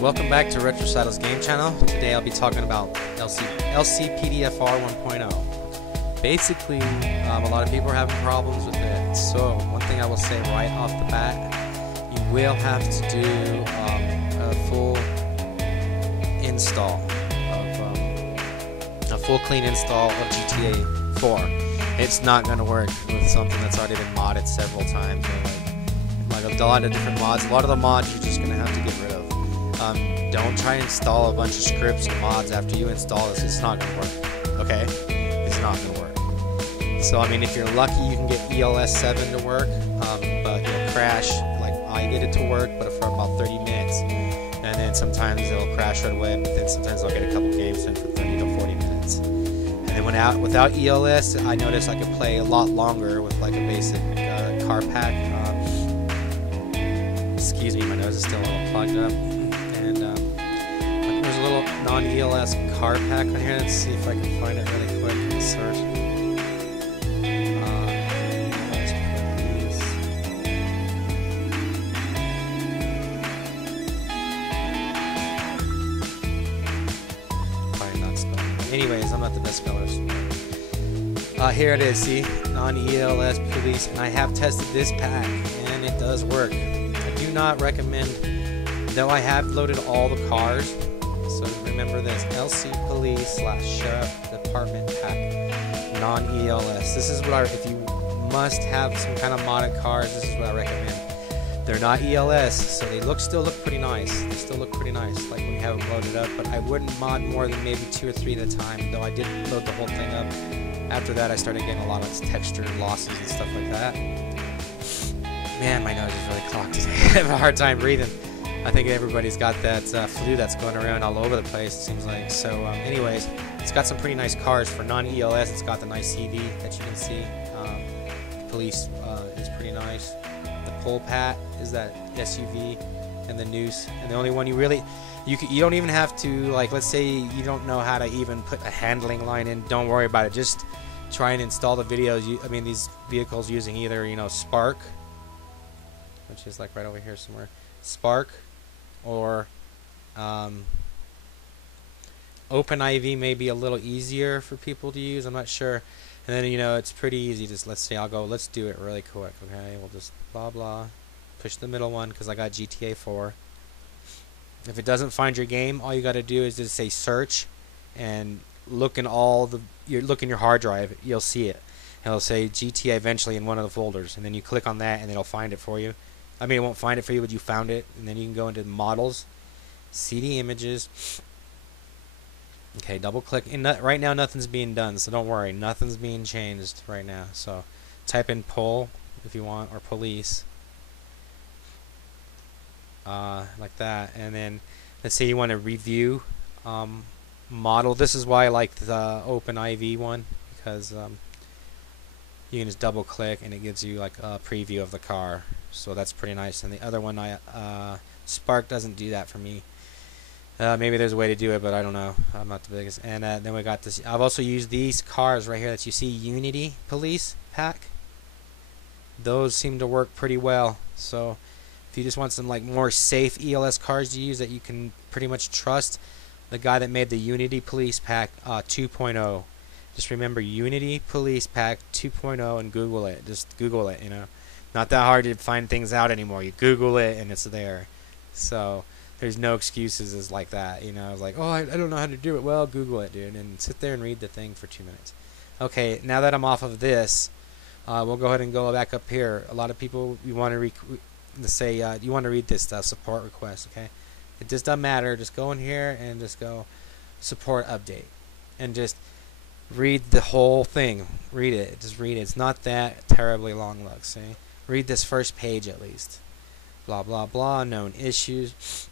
Welcome back to RetroCytle's game channel. Today I'll be talking about LCPDFR 1.0. Basically, a lot of people are having problems with it. So one thing I will say right off the bat, you will have to do a full install of a full clean install of GTA 4. It's not going to work with something that's already been modded several times. Like a lot of different mods. A lot of the mods you're just going to have to get rid of. Don't try and install a bunch of scripts and mods after you install this. It's not going to work. Okay? It's not going to work. So, I mean, if you're lucky, you can get ELS 7 to work, but it'll crash. Like, I get it to work, but for about 30 minutes. And then sometimes it'll crash right away, but then sometimes I'll get a couple games in for 30 to 40 minutes. And then without ELS, I noticed I could play a lot longer with like a basic car pack. Excuse me, my nose is still a little plugged up. And there's a little non-ELS car pack on here. Let's see if I can find it really quick in the search. Probably not spelling it. Anyways, I'm not the best speller. Here it is, see? Non-ELS police. And I have tested this pack, and it does work. I do not recommend, though I have loaded all the cars, so remember this, LC Police / Sheriff Department pack, non-ELS. This is what if you must have some kind of modded cars, this is what I recommend. They're not ELS, so they still look pretty nice. They still look pretty nice, like when you have them loaded up, but I wouldn't mod more than maybe 2 or 3 at a time, though I did load the whole thing up. After that, I started getting a lot of texture losses and stuff like that. Man, my nose is really clogged today. I have a hard time breathing. I think everybody's got that flu that's going around all over the place, it seems like. So, anyways, it's got some pretty nice cars for non-ELS. It's got the nice CV that you can see. The police is pretty nice. The pole pat is that SUV, and the noose. And the only one you don't even have to, like, let's say you don't know how to even put a handling line in. Don't worry about it. Just try and install the videos. These vehicles using either, Spark, which is like right over here somewhere, Spark, or OpenIV may be a little easier for people to use. I'm not sure. And then it's pretty easy. Just let's do it really quick. Okay, we'll just blah blah, push the middle one because I got GTA 4. If it doesn't find your game, all you got to do is just say search, and look in your hard drive. You'll see it. And it'll say GTA eventually in one of the folders, and then you click on that, and it'll find it for you. It won't find it for you, but you found it, and then you can go into models, CD images. Okay, double click. Right now, nothing's being done, so don't worry. Nothing's being changed right now. So type in pol if you want, or police, like that. And then let's say you want to review model. This is why I like the OpenIV one, because you can just double click and it gives you like a preview of the car, so that's pretty nice. And the other one, Spark doesn't do that for me. Maybe there's a way to do it, but I don't know. I'm not the biggest. And then we got this. I've also used these cars right here that you see, Unity Police pack. Those seem to work pretty well. So if you just want some like more safe ELS cars to use that you can pretty much trust, the guy that made the Unity Police pack 2.0. Just remember Unity Police Pack 2.0 and Google it. Just Google it, Not that hard to find things out anymore. You Google it and it's there. So there's no excuses as like that, Like, oh, I don't know how to do it. Well, Google it, dude, and sit there and read the thing for 2 minutes. Okay, now that I'm off of this, we'll go ahead and go back up here. A lot of people, you want to you want to read this support request, okay? It just doesn't matter. Just go in here and just go support update, and just read the whole thing. Read it. Just read it. It's not that terribly long. Look, see? Read this first page at least. Blah blah blah. Known issues.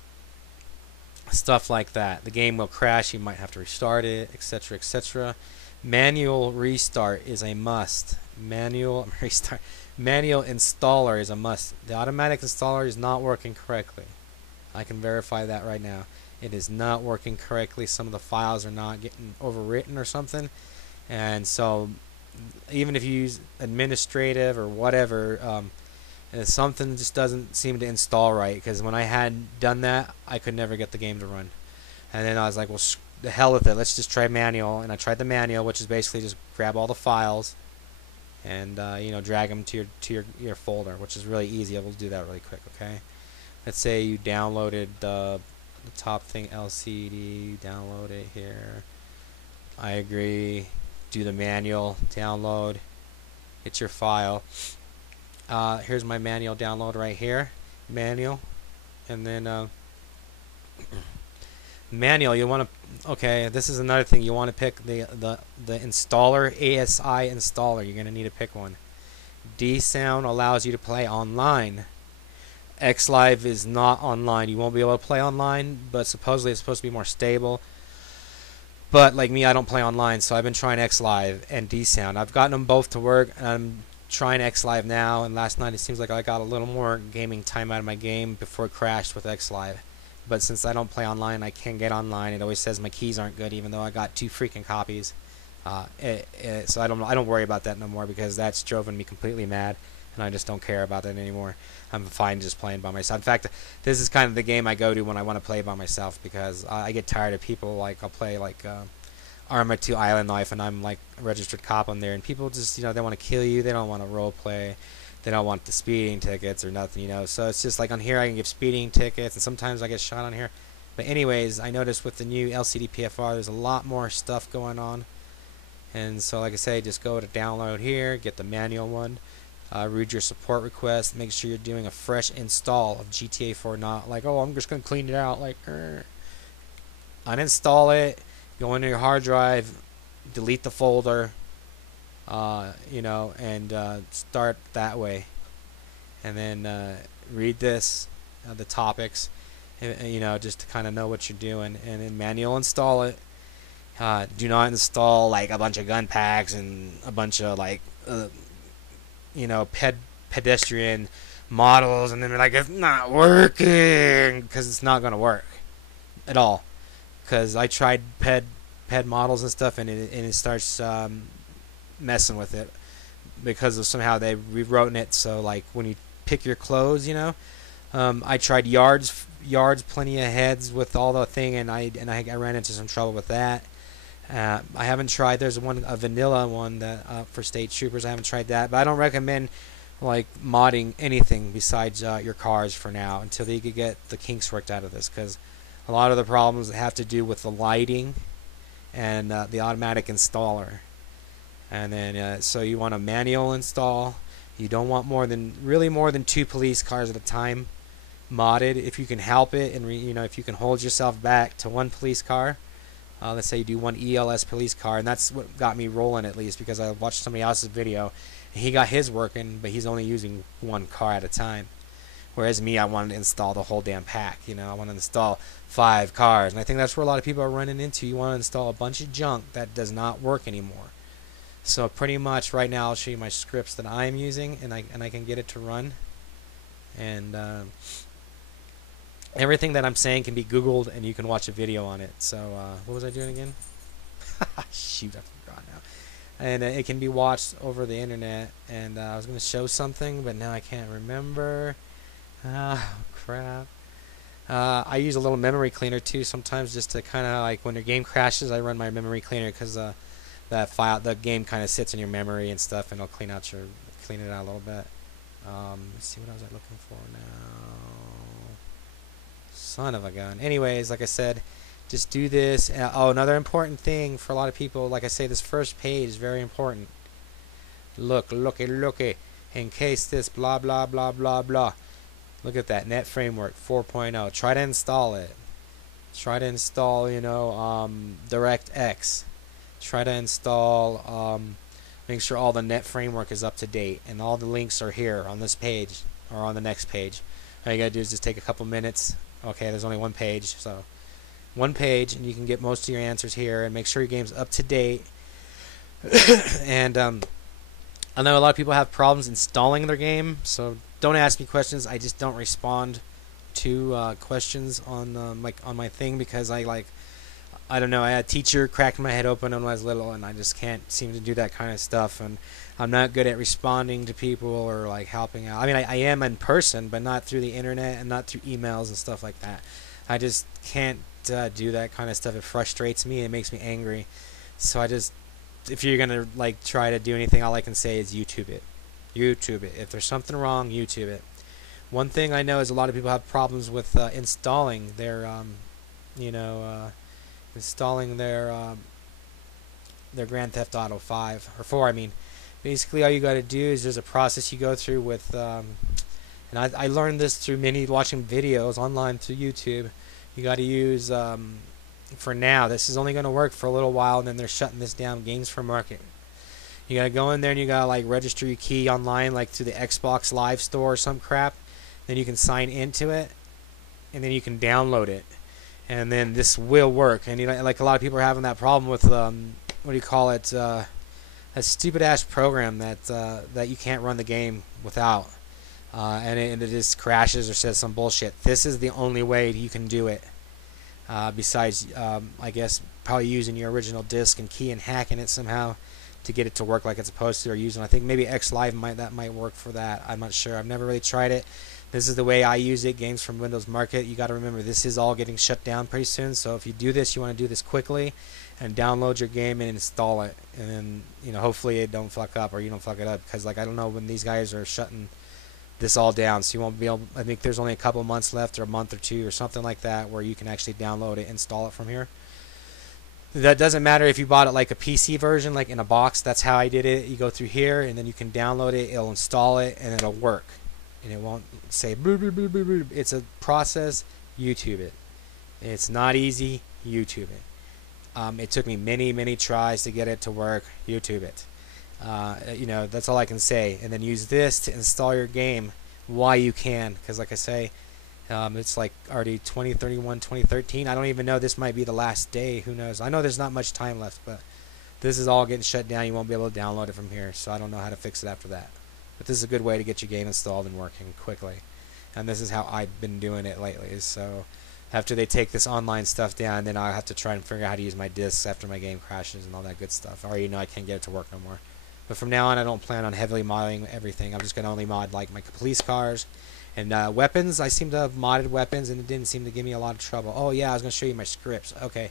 Stuff like that. The game will crash. You might have to restart it, etc., etc. Manual restart is a must. Manual restart. Manual installer is a must. The automatic installer is not working correctly. I can verify that right now. It is not working correctly. Some of the files are not getting overwritten or something. And so even if you use administrative or whatever, and something just doesn't seem to install right, because when I had done that, I could never get the game to run. And then I was like, well, the hell with it, let's just try manual. And I tried the manual, which is basically just grab all the files and you know, drag them to your folder, which is really easy. I will do that really quick. Okay, let's say you downloaded the top thing, LCD, download it here. I agree. Do the manual download. It's your file. Here's my manual download right here. Manual, and then manual. You want to. Okay, this is another thing. You want to pick the installer, ASI installer. You're gonna need to pick one. D-Sound allows you to play online. xlive is not online. You won't be able to play online, but supposedly it's supposed to be more stable. But like me, I don't play online, so I've been trying xlive and D-Sound. I've gotten them both to work, and I'm trying xlive now. And last night it seems like I got a little more gaming time out of my game before it crashed with xlive. But since I don't play online, I can't get online. It always says my keys aren't good, even though I got 2 freaking copies. So I don't worry about that no more, because that's driven me completely mad, and I just don't care about that anymore. I'm fine just playing by myself. In fact, this is kind of the game I go to when I want to play by myself, because I get tired of people. Like, I'll play like Arma 2 Island Life, and I'm like a registered cop on there, and people just, you know, they want to kill you. They don't want to role play. They don't want the speeding tickets or nothing, you know. So it's just like on here I can give speeding tickets, and sometimes I get shot on here. But anyways, I noticed with the new LCPDFR, there's a lot more stuff going on. And so, like I say, just go to download here, get the manual one, read your support request, make sure you're doing a fresh install of GTA 4, not like, oh, I'm just going to clean it out, like, uninstall it, go into your hard drive, delete the folder, you know, and start that way. And then read this, the topics, you know, just to kind of know what you're doing, and then manual install it. Do not install like a bunch of gun packs and a bunch of like you know, pedestrian models, and then they're like, it's not working, because it's not gonna work at all. Because I tried ped models and stuff, and it starts messing with it, because of somehow they rewrote it. So like when you pick your clothes, you know, I tried yards, plenty of heads with all the thing, and I ran into some trouble with that. I haven't tried. There's a vanilla one that for state troopers. I haven't tried that, but I don't recommend like modding anything besides your cars for now, until you could get the kinks worked out of this, because a lot of the problems have to do with the lighting and the automatic installer. And then so you want a manual install. You don't want more than 2 police cars at a time modded, if you can help it, and you know, if you can hold yourself back to 1 police car. Let's say you do 1 ELS police car, and that's what got me rolling, at least, because I watched somebody else's video and he got his working, but he's only using 1 car at a time. Whereas me, I wanted to install the whole damn pack. You know, I want to install 5 cars, and I think that's where a lot of people are running into. You want to install a bunch of junk that does not work anymore. So pretty much right now, I'll show you my scripts that I'm using, and I can get it to run. And everything that I'm saying can be Googled, and you can watch a video on it. So what was I doing again? Shoot, I forgot now. And it can be watched over the internet. And I was going to show something, but now I can't remember. Crap. I use a little memory cleaner too sometimes, just to kind of like when your game crashes, I run my memory cleaner, because the game kind of sits in your memory and stuff, and it'll clean it out a little bit. Let's see, what was I looking for now? Son of a gun. Anyways, like I said, just do this. Oh, another important thing for a lot of people, like I say, this first page is very important. Looky, in case this blah blah blah blah blah. Look at that, Net Framework 4.0. Try to install it. Try to install, you know, DirectX. Try to install, make sure all the Net Framework is up to date, and all the links are here on this page or on the next page. All you gotta do is just take a couple minutes. Okay, there's only 1 page, so 1 page, and you can get most of your answers here, and make sure your game's up to date. And I know a lot of people have problems installing their game, so don't ask me questions. I just don't respond to questions on my thing, because I don't know, a teacher cracked my head open when I was little, and I just can't seem to do that kind of stuff. And I'm not good at responding to people or like helping out. I mean, I am in person, but not through the internet and not through emails and stuff like that. I just can't do that kind of stuff. It frustrates me. It makes me angry. So I just, if you're gonna like try to do anything, all I can say is YouTube it. YouTube it. If there's something wrong, YouTube it. One thing I know is a lot of people have problems with installing their, installing their Grand Theft Auto 5 or 4. I mean, basically all you got to do is there's a process you go through with, and I learned this through watching videos online through YouTube. You got to use, for now, this is only going to work for a little while, and then they're shutting this down, Games for Market. You got to go in there and you got to like register your key online, like through the Xbox Live Store or some crap. Then you can sign into it, and then you can download it. And then this will work. And like a lot of people are having that problem with what do you call it? A stupid ass program that you can't run the game without, and it just crashes or says some bullshit. This is the only way you can do it. Besides, I guess probably using your original disk and key and hacking it somehow to get it to work like it's supposed to, or using, I think maybe xlive might work for that. I'm not sure. I've never really tried it. This is the way I use it. Games from Windows Market. You got to remember, this is all getting shut down pretty soon. So if you do this, you want to do this quickly and download your game and install it. And then, hopefully it don't fuck up or you don't fuck it up. Because like I don't know when these guys are shutting this all down, so you won't be able. I think there's only a couple months left, or a month or two, or something like that, where you can actually download it, install it from here. That doesn't matter if you bought it like a PC version, like in a box. That's how I did it. You go through here, and then you can download it. It'll install it, and it'll work. And it won't say boop, boop, boop, boop, boop. It's a process. YouTube it. It's not easy. YouTube it. It took me many tries to get it to work. YouTube it. That's all I can say. And then use this to install your game while you can, because like I say, it's like already 2031, 2013. I don't even know. This might be the last day. Who knows? I know there's not much time left, but this is all getting shut down. You won't be able to download it from here, so I don't know how to fix it after that. But this is a good way to get your game installed and working quickly. And this is how I've been doing it lately. So after they take this online stuff down, then I'll have to try and figure out how to use my discs after my game crashes and all that good stuff. Or I can't get it to work no more. But from now on, I don't plan on heavily modding everything. I'm just going to only mod like my police cars and weapons. I seem to have modded weapons, and it didn't seem to give me a lot of trouble. Oh yeah, I was going to show you my scripts. Okay,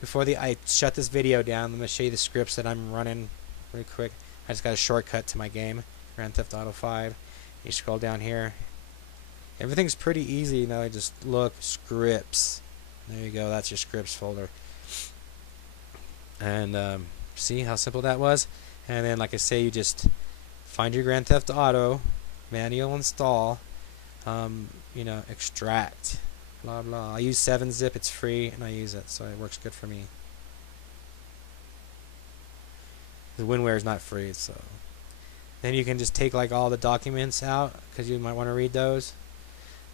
before I shut this video down, I'm going to show you the scripts that I'm running really quick. I just got a shortcut to my game, Grand Theft Auto 5. You scroll down here. Everything's pretty easy, I just look, scripts. There you go, that's your scripts folder. And see how simple that was? And then, like I say, you just find your Grand Theft Auto, manual install, extract, blah blah. I use 7-zip, it's free, and I use it, so it works good for me. The WinWare is not free, so. Then you can just take like all the documents out, because you might want to read those,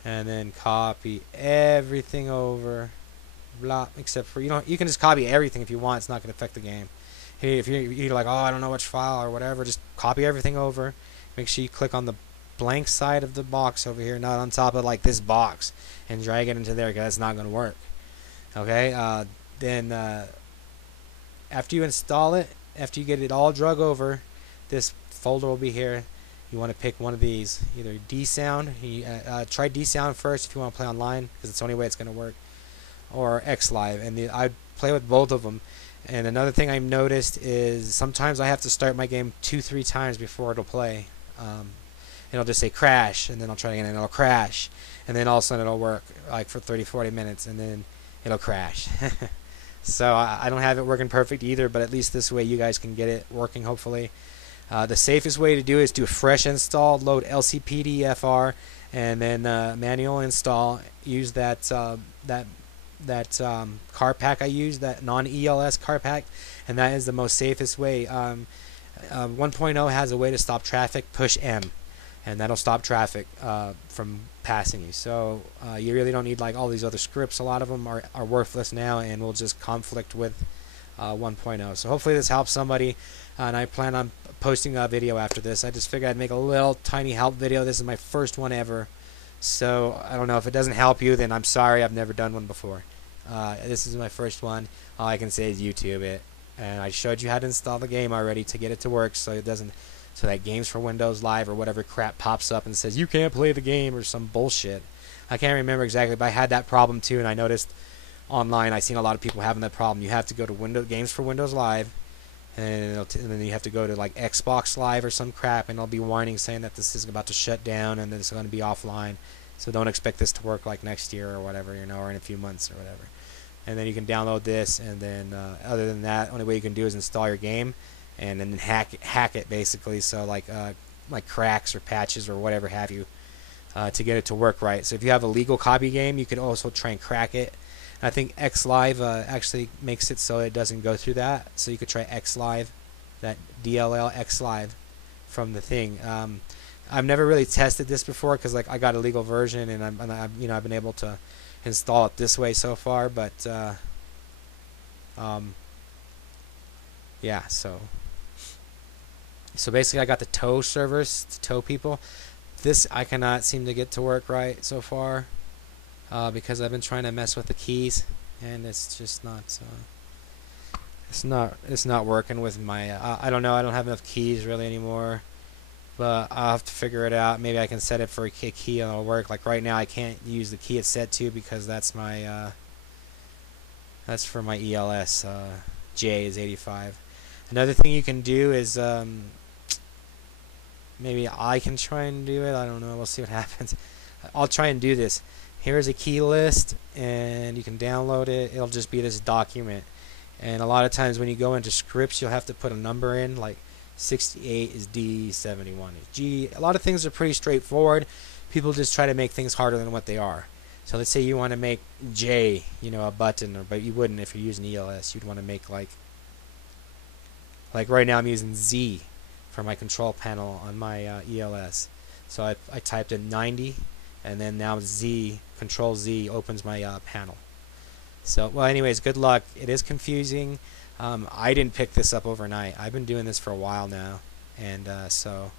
and then copy everything over, blah, except for, you can just copy everything if you want. It's not going to affect the game. If you're like, oh, I don't know which file or whatever, just copy everything over. Make sure you click on the blank side of the box over here, not on top of like this box, and drag it into there, because that's not going to work. Okay, then after you install it, after you get it all drug over, this folder will be here. You want to pick one of these, either dsound. Try dsound first if you want to play online, because it's the only way it's going to work, or xlive. And I play with both of them. And another thing I've noticed is sometimes I have to start my game 2-3 times before it'll play. It'll just say crash, and then I'll try again, and it'll crash, and then all of a sudden it'll work like for 30-40 minutes, and then it'll crash. So I don't have it working perfect either, but at least this way you guys can get it working, hopefully. The safest way to do it is do a fresh install, load LCPDFR, and then manual install. Use that car pack I use, that non-ELS car pack, and that is the most safest way. 1.0 has a way to stop traffic. Push M, and that'll stop traffic from passing you. So you really don't need like all these other scripts. A lot of them are worthless now and will just conflict with 1.0. So hopefully this helps somebody, and I plan on posting a video after this. I just figured I'd make a little tiny help video. This is my first one ever, so I don't know if it doesn't help you, then I'm sorry. I've never done one before. This is my first one. All I can say is YouTube it, and I showed you how to install the game already to get it to work, so it doesn't, so that Games for Windows Live or whatever crap pops up and says you can't play the game or some bullshit. I can't remember exactly, but I had that problem too, and I noticed online, I've seen a lot of people having that problem. You have to go to Games for Windows Live, and then you have to go to like Xbox Live or some crap, and it'll be warning saying that this is about to shut down and that it's going to be offline. So don't expect this to work like next year or whatever, you know, or in a few months or whatever. And then you can download this, and then other than that, only way you can do is install your game, and then hack it basically. So like cracks or patches or whatever have you, to get it to work right. So if you have a legal copy game, you could also try and crack it. I think xlive actually makes it so it doesn't go through that. So you could try xlive, that DLL xlive from the thing. I've never really tested this before because like I got a legal version, and I've you know, I've been able to install it this way so far. But yeah, so basically I got the tow servers to tow people. This I cannot seem to get to work right so far. Because I've been trying to mess with the keys, and it's just not. It's not working with my. I don't know. I don't have enough keys really anymore, but I'll have to figure it out. Maybe I can set it for a key and it'll work. Like right now, I can't use the key it's set to because that's my. That's for my ELS. J is 85. Another thing you can do is maybe I can try and do it. I don't know. We'll see what happens. I'll try and do this. Here's a key list, and you can download it. It'll just be this document, and a lot of times when you go into scripts, you'll have to put a number in, like 68 is D, 71 is G. A lot of things are pretty straightforward. People just try to make things harder than what they are. So let's say you want to make J, you know, a button, but you wouldn't if you're using ELS. You'd want to make like right now I'm using Z for my control panel on my ELS. So I typed in 90. And then now Z, Control Z, opens my panel. So, well, anyways, good luck. It is confusing. I didn't pick this up overnight. I've been doing this for a while now, and so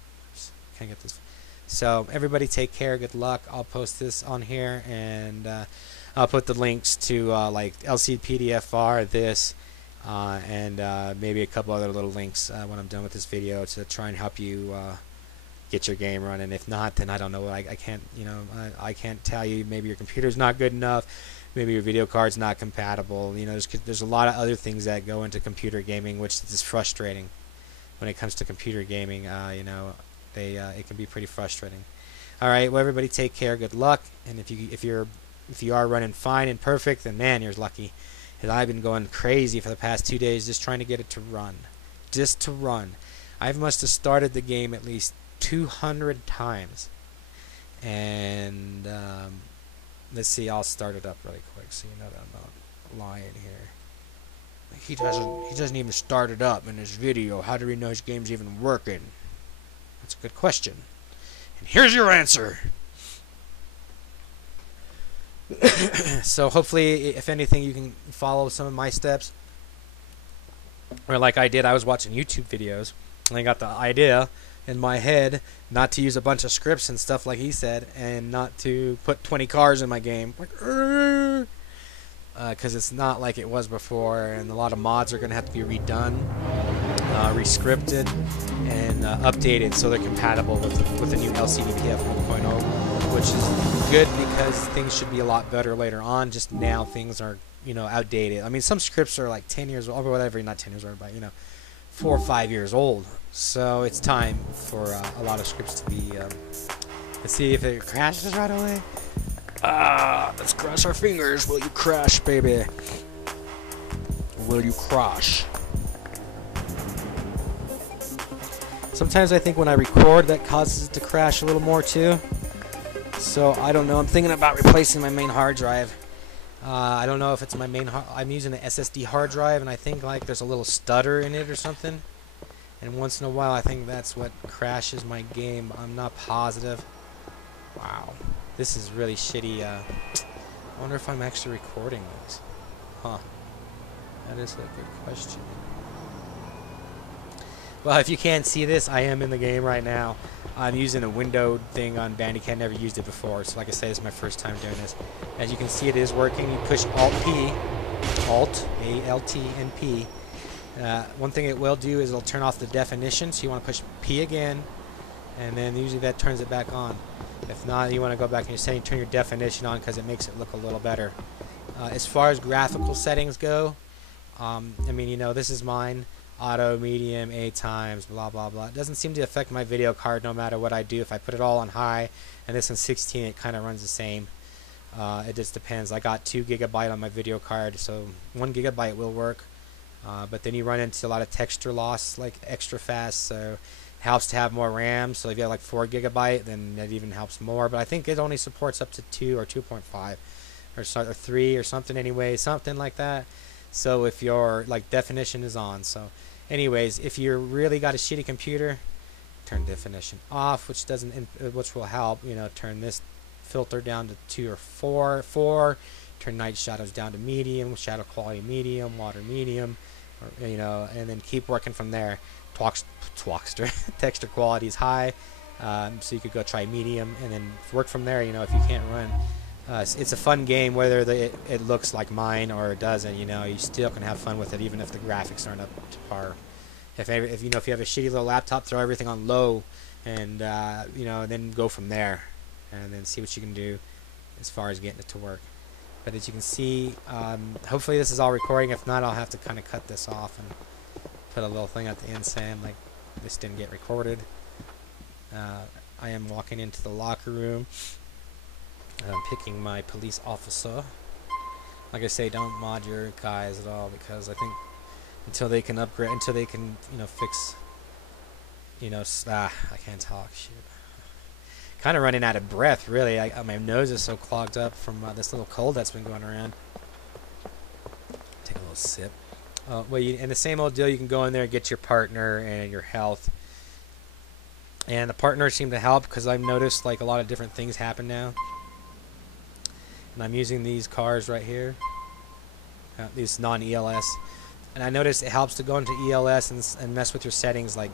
can't get this. So everybody, take care. Good luck. I'll post this on here, and I'll put the links to like LCPDFR, this, and maybe a couple other little links when I'm done with this video to try and help you. Get your game running. If not, then I don't know. I can't, you know, I can't tell you. Maybe your computer's not good enough. Maybe your video card's not compatible. You know, there's a lot of other things that go into computer gaming, which is frustrating. When it comes to computer gaming, you know, it can be pretty frustrating. All right, well, everybody, take care. Good luck. And if you are running fine and perfect, then man, you're lucky. Because I've been going crazy for the past 2 days just trying to get it to run, just to run. I must have started the game at least 200 times, and let's see, I'll start it up really quick so you know that I'm not lying here. He doesn't even start it up in his video. How do we know his game's even working? That's a good question, and here's your answer. So hopefully, if anything, you can follow some of my steps, or like I did. I was watching YouTube videos and I got the idea in my head not to use a bunch of scripts and stuff like he said, and not to put 20 cars in my game, because it's not like it was before, and a lot of mods are going to have to be redone, rescripted, and updated so they're compatible with the new LCPDFR 1.0, which is good because things should be a lot better later on. Just now things are, you know, outdated. I mean, some scripts are like 10 years old, or whatever, not 10 years old, but you know, 4 or 5 years old. So it's time for a lot of scripts to be. Let's see if it crashes right away. Let's cross our fingers. Will you crash, baby? Will you crash? Sometimes I think when I record, that causes it to crash a little more too. So I don't know. I'm thinking about replacing my main hard drive. I don't know if it's my main I'm using an SSD hard drive, and I think like there's a little stutter in it or something. And once in a while, I think that's what crashes my game. I'm not positive. Wow. This is really shitty. I wonder if I'm actually recording this. Huh. That is a good question. Well, if you can't see this, I am in the game right now. I'm using a windowed thing on Bandicam. Never used it before, so like I said, this is my first time doing this. As you can see, it is working. You push Alt-P, Alt, A-L-T, and P. One thing it will do is it'll turn off the definition, so you want to push P again, and then usually that turns it back on. If not, you want to go back and your setting, turn your definition on because it makes it look a little better. As far as graphical settings go, I mean, you know, this is mine. Auto, medium, 8 times, blah blah blah. It doesn't seem to affect my video card no matter what I do. If I put it all on high and this on 16, it kind of runs the same. It just depends. I got 2 GB on my video card, so 1 GB will work. But then you run into a lot of texture loss, like extra fast, so it helps to have more RAM. So if you have like 4 GB, then that even helps more. But I think it only supports up to 2 or 2.5 or 3 or something anyway, something like that. So if your like definition is on. So anyways, if you really got a shitty computer, turn definition off, which which will help, you know, turn this filter down to 2 or 4, turn night shadows down to medium, shadow quality medium, water medium, or, you know, and then keep working from there. Texture quality is high, so you could go try medium and then work from there, you know, if you can't run. It's a fun game whether it looks like mine or it doesn't. You know, you still can have fun with it even if the graphics aren't up to par. If you know, if you have a shitty little laptop, throw everything on low, and you know, then go from there, and then see what you can do as far as getting it to work. But as you can see, hopefully this is all recording. If not, I'll have to kind of cut this off and put a little thing at the end saying like this didn't get recorded. I am walking into the locker room. I'm picking my police officer. Like I say, don't mod your guys at all, because I think until they can upgrade, until they can, you know, fix, you know, I can't talk, shit. Kind of running out of breath, really. My nose is so clogged up from this little cold that's been going around. Take a little sip. Well, and the same old deal, you can go in there and get your partner and your health. And the partner seemed to help because I've noticed like a lot of different things happen now. And I'm using these cars right here, these non-ELS, and I noticed it helps to go into ELS and mess with your settings. Like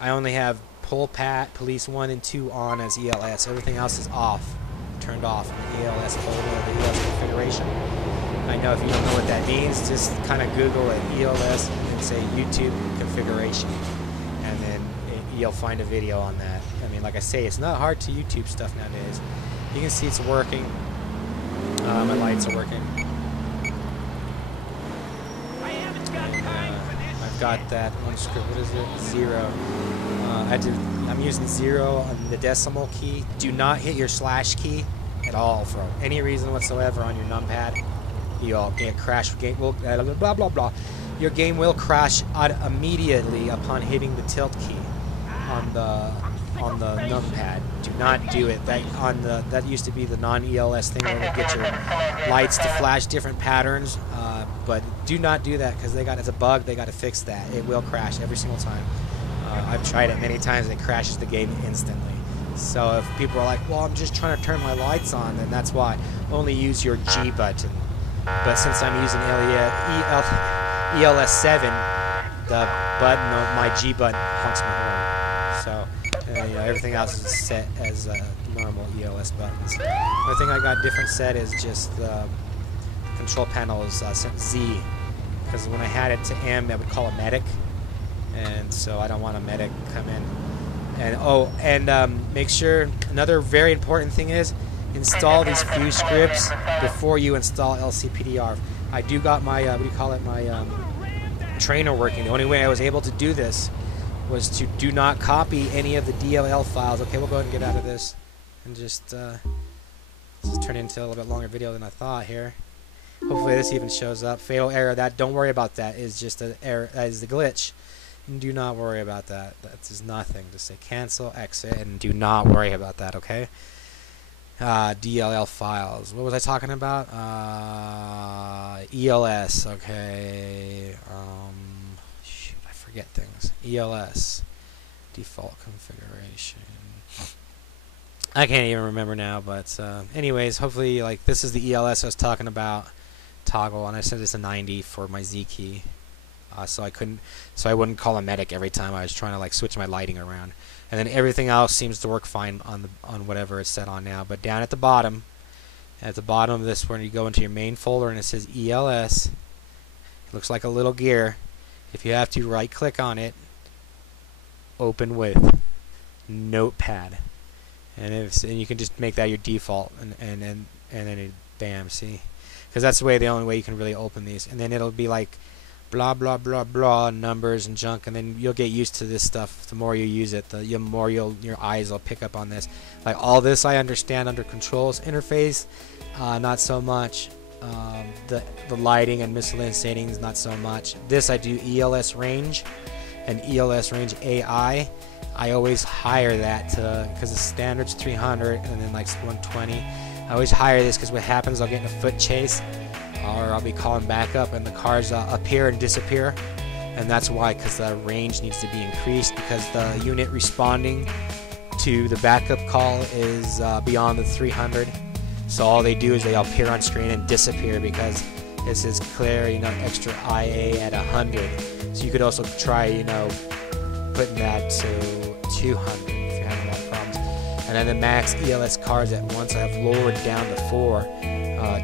I only have police 1 and 2 on as ELS. Everything else is off, turned off in the ELS folder, the ELS configuration. I know if you don't know what that means, just kind of Google it, ELS, and say YouTube configuration, and then you'll find a video on that. I mean, like I say, it's not hard to YouTube stuff nowadays. You can see it's working. My lights are working. I've got that one script. What is it? 0. I'm using 0 on the decimal key. Do not hit your / key at all for any reason whatsoever on your numpad. You'll get crash. Game will blah blah blah. Your game will crash immediately upon hitting the tilt key on the numpad. Do not do it. That used to be the non-ELS thing where they get your lights to flash different patterns, but do not do that because it's a bug. They got to fix that. It will crash every single time. I've tried it many times. It crashes the game instantly. So if people are like, "Well, I'm just trying to turn my lights on," then that's why. Only use your G button. But since I'm using ELS 7, the button on my G button honks my horn. So. You know, everything else is set as normal ELS buttons. The only thing I got different set is just the control panel is set Z, because when I had it to M, I would call a medic, and so I don't want a medic to come in. And make sure, another very important thing is install these few scripts before you install LCPDFR. I do got my my trainer working. The only way I was able to do this was to do not copy any of the DLL files. Okay, we'll go ahead and get out of this and just turn into a little bit longer video than I thought here. Hopefully this even shows up. Fatal error. That, don't worry about that. Is just an error. That is the glitch. Do not worry about that. That is nothing. Just say cancel, exit, and do not worry about that. Okay. DLL files. What was I talking about? ELS. Okay. Get things. ELS default configuration. I can't even remember now, but anyways, hopefully, like, this is the ELS I was talking about. Toggle, and I said it's a 90 for my Z key. so I wouldn't call a medic every time I was trying to like switch my lighting around. And then everything else seems to work fine on whatever it's set on now. But down at the bottom of this, when you go into your main folder and it says ELS, it looks like a little gear. If you have to, right click on it, open with Notepad, and you can just make that your default, and then it, bam, see, because that's the only way you can really open these. And then it'll be like blah blah blah blah numbers and junk, and then you'll get used to this stuff. The more you use it, the more your eyes will pick up on this. Like all this I understand under controls interface, not so much. The lighting and miscellaneous settings, not so much. This I do ELS range and ELS range AI. I always hire that because the standard's 300 and then like 120. I always hire this because what happens, I'll get in a foot chase, or I'll be calling backup and the cars appear and disappear, and that's why, because the range needs to be increased, because the unit responding to the backup call is beyond the 300. So all they do is they appear on screen and disappear, because this is clear, extra IA at 100. So you could also try, putting that to 200 if you're having a lot of problems. And then the max ELS cars at once I have lowered down to 4,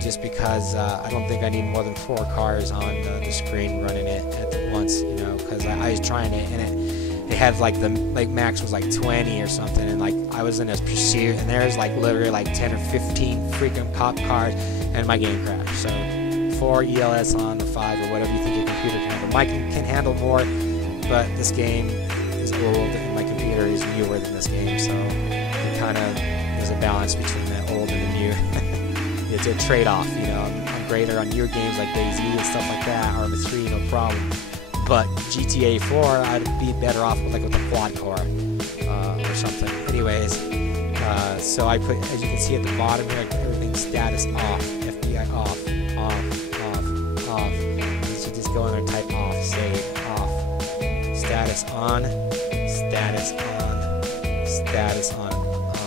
just because I don't think I need more than 4 cars on the screen running it at once, because I was trying it, and it had like the max was like 20 or something, and like I was in a pursuit, and there's like literally like 10 or 15 freaking cop cars, and my game crashed. So 4 ELS on the 5 or whatever you think your computer can handle. My can handle more, but this game is old and my computer is newer than this game, so it kind of there's a balance between the old and the new. It's a trade-off, I'm greater on newer games like DayZ and stuff like that, Arma 3, no problem. But GTA 4, I'd be better off with a quad core or something. Anyways, so I put, as you can see at the bottom here, everything's status off, FBI off, off, off. You should just go in there and type off, save, off, status on, status on, status on.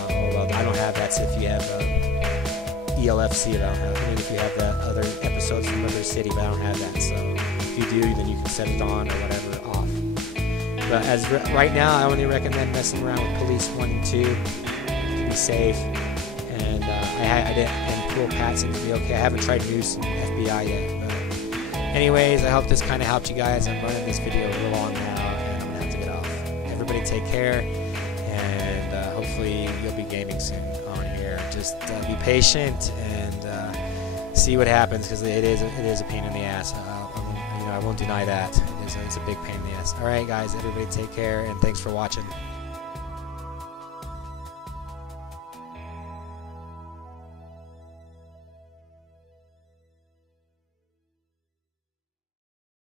Well, I don't have that, so if you have ELFC, I don't have. I mean, if you have the other episodes from River City, but I don't have that. So if you do, then you can set it on or whatever off. But as right now, I only recommend messing around with Police 1 and 2 to be safe. And I did, and Pool Pat seems to be okay. I haven't tried Noose and FBI yet. But anyways, I hope this kind of helped you guys. I'm running this video a little long now, and I'm gonna have to get off. Everybody take care, and hopefully you'll be gaming soon on here. Just be patient and see what happens, because it is a pain in the ass. I won't deny that. It's a big pain in the ass. Alright guys, everybody take care, and thanks for watching.